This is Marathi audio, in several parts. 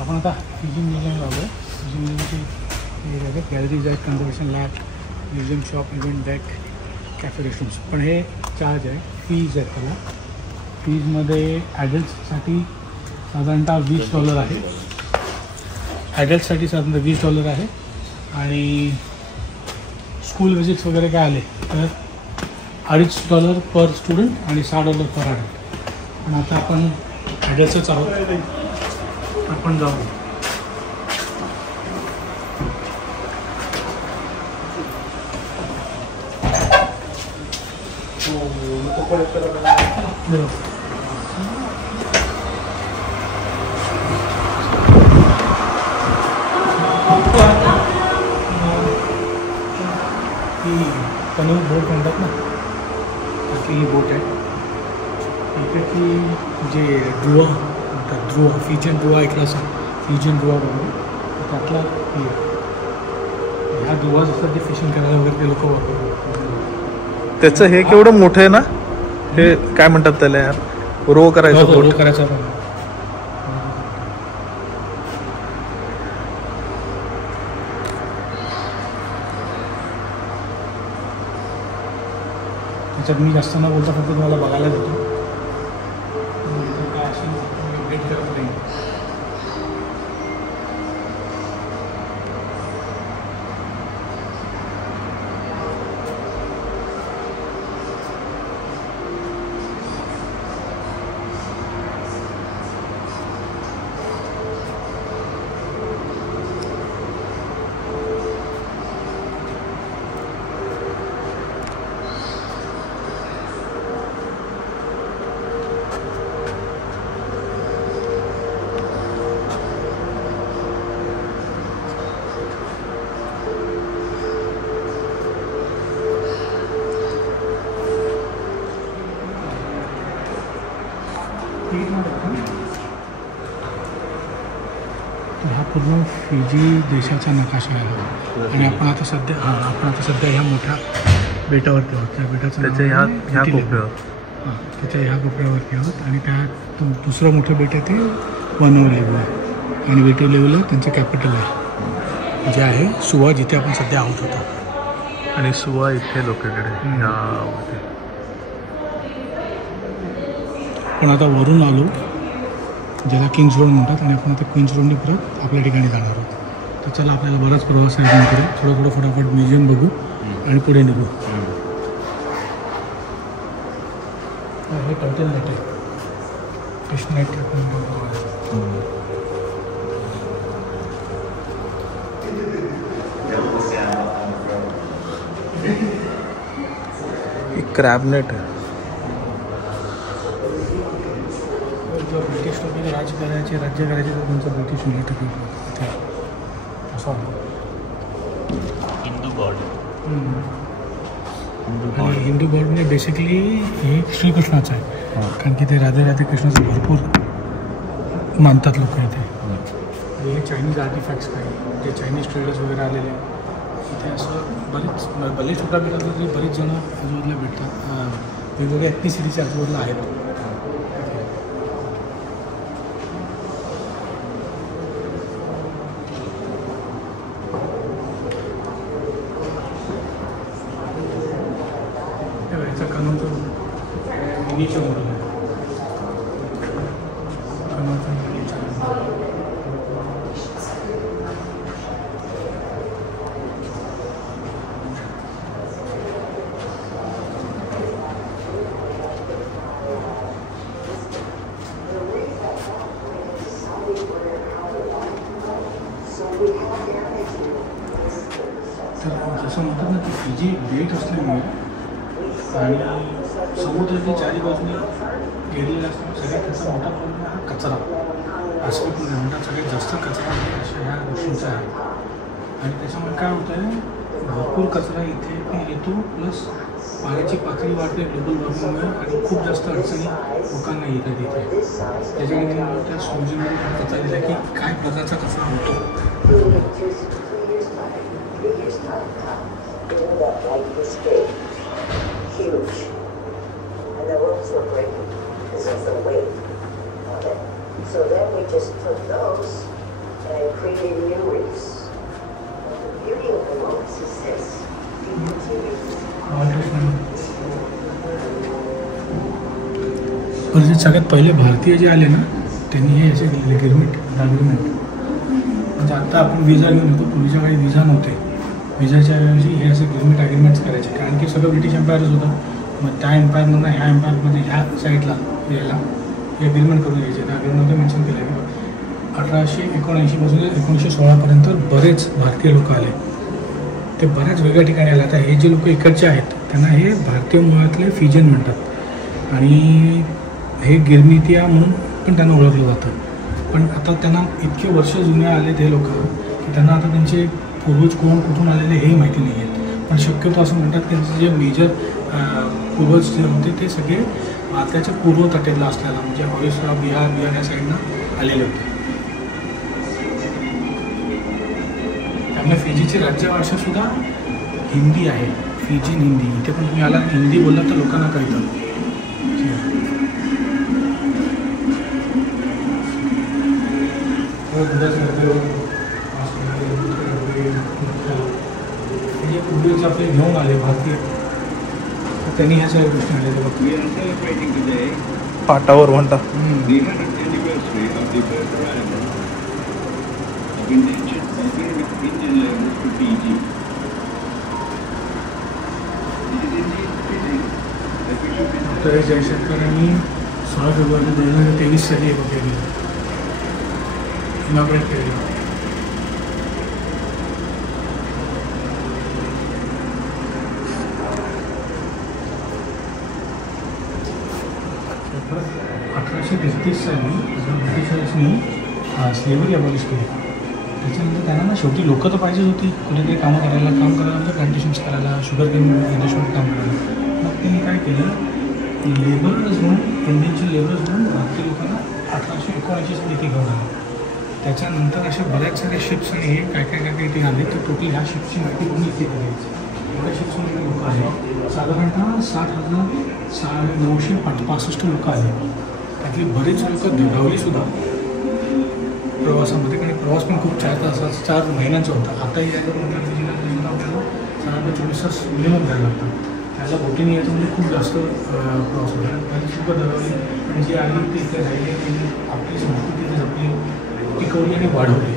आपण आता फिजिंग म्युझियम लावलो आहे. फिजिंग म्युझियमची गॅलरीज आहेत, conservation lab, museum shop, event deck, cafe restaurants. पण हे चार्ज आहे, फीज आहेत त्याला. फीजमध्ये ॲडल्ट्ससाठी साधारणतः $20 आहे. ॲडल्टसाठी साधारणतः $20 आहे. आणि स्कूल व्हिजिट्स वगैरे काय आले तर $2.5 पर स्टुडंट आणि $6 पर ॲडल्ट. पण आता आपण ॲडल्ट्सच आहोत, आपण जाऊ. कनू बोट म्हणतात ना, ही बोट आहे. इकडची जे ड्रुवा म्हणतात, ड्रुवा, फिजियन ड्रुवा ऐकला असेल, फिजियन ड्रुवा बघून त्यातला ही ह्या ड्रुवाज असतात ते फिशिंग करायला वगैरे ते लोक वापरतात. त्याचं हे केवढं मोठं आहे ना, हे काय म्हणतात त्याला यार, रो करायचं, रो करायचं पण. त्याच्यात मी जास्त न बोलता फक्त तुम्हाला बघायला देतो. काय असेल भेट करत नाही. हा पूर्ण फिजी देशाचा नकाशा आहे. आणि आपण आता सध्या ह्या मोठ्या बेटावरती आहोत. त्या बेटाचं त्याच्या ह्या कोपऱ्यावर, त्याच्या ह्या कोपऱ्यावरती आहोत. आणि त्या दुसरं मोठं बेट आहे ते वनवलेवू आहे. आणि वेटिवलेवूला त्यांचं कॅपिटल आहे, जे आहे सुवा, जिथे आपण सध्या आहोत होतो. आणि सुवा इथे लोकेटेड आहे यामध्ये. पण आता वरून आलो, ज्याला किंग्स रोड म्हणतात, आणि आपण आता क्वीन्स रोडने परत आपल्या ठिकाणी जाणार आहोत. तर चला, आपल्याला बराच प्रवास आहे करू. थोडं फटाफट म्युझियम बघू आणि पुढे निघू. हे टर्टल नेट आहे, फिश नेट आपण बघतो. क्रॅब नेट आहे. ब्रिटिश लोक राज्य करायचे तर त्यांचं ब्रिटिश मिलिटरी इथे असं आहे. हिंदू गॉड म्हणजे बेसिकली हे श्रीकृष्णाचं आहे. कारण की ते राधे कृष्णाचं भरपूर मानतात लोक इथे. हे चायनीज आर्टिफॅक्ट्स काही जे चायनीज ट्रेडर्स वगैरे आलेले इथे असं भले छोटा बेट असलं तरी बरीच जणं आजूबाजूला भेटतात. वेगवेगळ्या एथनिसिटीचे आजूबाजूला आहेत. मिनीचर मॉडेल आहे. तर जसं म्हणतात ना की फिजी बेट असल्यामुळे आणि समुद्राच्या चारी बाजूने घेरलेला असल्यामुळे सगळ्यात त्याचा मोठा प्रॉब्लेम हा कचरा. आसपास म्हणतात सगळ्यात जास्त कचरा अशा ह्या गोष्टींचा आहे. आणि त्याच्यामुळे काय होतं आहे, भरपूर कचरा इथे येतो, प्लस पाण्याची पातळी वाढते ग्लोबल वॉर्मिंगमुळे, आणि खूप जास्त अडचणी लोकांना येतात इथे. त्याच्यामुळे मला त्या स्टोरीजमध्ये कचरा दिला की काय प्रकारचा कचरा होतो. Huge, and the ropes were breaking because of the weight of it. So then we just took those and created new reefs. But the beauty of the Lotus is this: DMT reefs. पण जे सगळ्यात पहिले भारतीय जे आले ना त्यांनी हे असे केलेले गिरमिट अग्रीमेंट. म्हणजे आता आपण विजा घेऊन येतो, पूर्वीच्या काही विजा नव्हते. विजाच्या ऐवजी हे असे गिरमिट अग्रीमेंट्स करायचे, कारण की सगळं ब्रिटिश एम्पायरच होतं. मग त्या एम्पायरमधनं ह्या एम्पायरमध्ये ह्या साईडला यायला हे अग्रीमेंट करून घ्यायचे. त्या अग्रीमेंटमध्ये मेन्शन केलं की 1879 पासून 1916 बरेच भारतीय लोक आले. ते बऱ्याच वेगळ्या ठिकाणी आले. आता हे जे लोक इकडचे आहेत त्यांना हे भारतीय मुळातले फिजियन म्हणतात आणि हे गिरमिटिया म्हणून पण त्यांना ओळखलं जातं. पण आता त्यांना इतके वर्ष जुने आले ते लोक की त्यांना आता त्यांचे पूर्वज कोण कुठून आलेले हेही माहिती नाही आहेत. पण शक्यतो असं म्हणतात की त्यांचे जे मेजर पूर्वज जे होते ते सगळे भारताच्या पूर्व तटेला असलेला म्हणजे ओरिसा, बिहार या साईडनं आलेले होते. त्यामुळे फिजीची राज्यभाषासुद्धा हिंदी आहे, फिजियन हिंदी. इथे पण तुम्ही आला हिंदी बोलला तर लोकांना कळतं. म्हणजे पूर्वीचे आपले घेऊन आले भारतीय तर त्यांनी ह्या सगळ्या गोष्टी आल्या बघ. पाटावर म्हणता डॉक्टर एस जयशंकर यांनी 16 फेब्रुवारी 2023 साली इनॉग्रेट केली. साली ब्रिटिशर्सनी स्लेवरी अबॉलिश केली. त्याच्यानंतर त्यांना ना शेवटी लोक तर पाहिजेच होती कुठेतरी काम करायला म्हणजे प्लांटेशन्स करायला, शुगर केन इंडस्ट्रीमध्ये काम करायला. मग त्यांनी काय केलं, लेबरर्स म्हणून इंडियनचे लेबरर्स म्हणून भारतीय लोकांना 1879 साली इथे घेऊन आले. त्याच्यानंतर असे बऱ्याच सारे शिप्स आणि हे काय इथे आले. तर टोटल ह्या शिप्सची माहिती कोणी इथे करायची. एवढ्या शिप्समध्ये लोक आले, साधारणतः 60,965 लोक आले. त्यातली बरेच लोक दगावलीसुद्धा प्रवासामध्ये, कारण प्रवास पण खूप 4 तासाचा 4 महिन्यांचा होता. आताही यायचं म्हणतात आपल्याला साधारणतः 24 तास मिनिमम जायला लागतात. त्याला बोटीने यायचं म्हणजे खूप जास्त प्रवास होता. त्याची खूप दगावली आणि जी आली ती इथे राहिली आणि आपली संस्कृती जपली, टिकवली आणि वाढवली.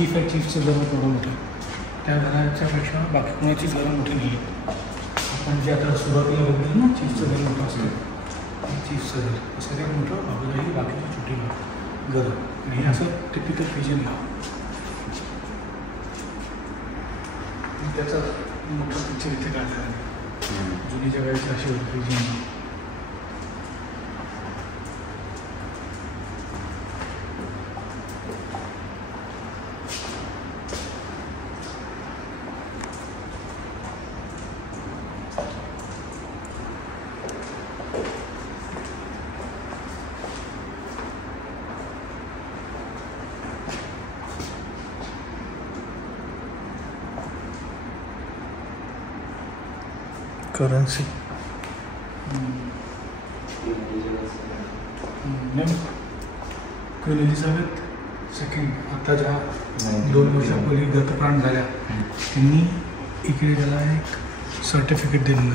चीफ आहे, चीफचं घर थोडं मोठं, त्या घराच्यापेक्षा बाकी कोणाचीच घरं मोठी नाही आहेत. आपण जे आता सुरुवातीला बघितलं ना, चीफचं घर मोठं असतं, चीफचं घर सगळ्यात मोठं, बाजूलाही बाकीची छोटी घरं. आणि हे असं टिपिकल फिजियन गाव. त्याचा मोठा पिक्चर इथे काढला आहे, जुनी जगाची अशी होती फिजियन गाव. करन्सी क्वीन एलिझाबेथ सेकंड आता ज्या 2 वर्षापूर्वी गतप्राण झाल्या, त्यांनी इकडे त्याला एक सर्टिफिकेट दिलेलं,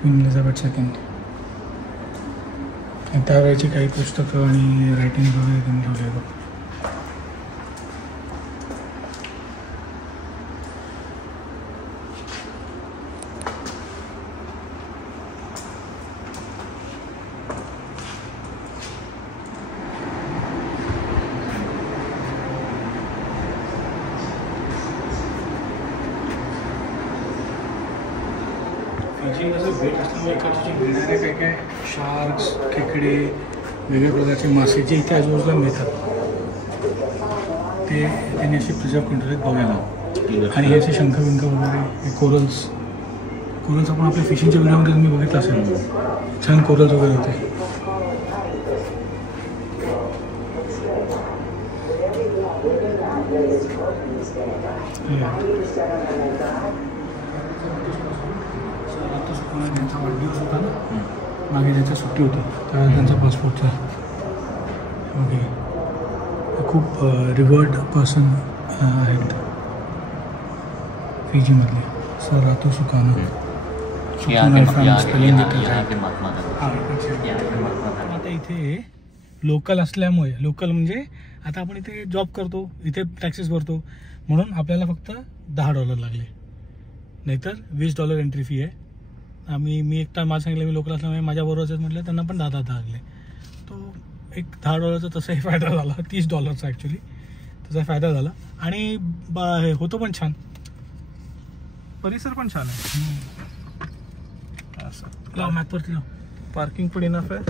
क्वीन एलिझाबेथ सेकंड. आणि त्यावेळेची काही पुस्तकं आणि रायटिंग वगैरे त्यांनी ठेवले बघ. फिजी असं बेट असल्यामुळे इकडचे जे मिळणारे काय काय शार्क्स, खेकडे, वेगवेगळ्या प्रकारचे मासे जे इथे आजूबाजूला मिळतात, ते त्यांनी असे प्रिझर्व करून ठेवलेत बघायला. आणि हे असे शंखबिंख वगैरे, हे कोरल्स आपण आपल्या फिशिंगच्या व्हिडिओमध्ये तुम्ही बघितलं असेल, छान कोरल्स वगैरे होते. त्यांचा वाढदिवस होता ना, मागे ज्याच्या सुट्टी होती त्यावेळेस त्यांचा पासपोर्टचा. ओके, खूप रिवर्ड पर्सन आहेत फिजीमधले. सर रातो सुकानो, आता इथे लोकल असल्यामुळे, लोकल म्हणजे आता आपण इथे जॉब करतो, इथे टॅक्सेस भरतो, म्हणून आपल्याला फक्त $10 लागले, नाहीतर $20 एंट्री फी आहे. मी एकटा मला सांगितलं, मी लोकल असल्यामुळे माझ्याबरोबरच म्हटलं, त्यांना पण 10 लागले. तो एक $10 तसाही फायदा झाला, $30 ॲक्च्युली तसा फायदा झाला. आणि होतो पण छान, परिसर पण छान आहे. असं मॅपवरती पार्किंग पण इनफ आहे.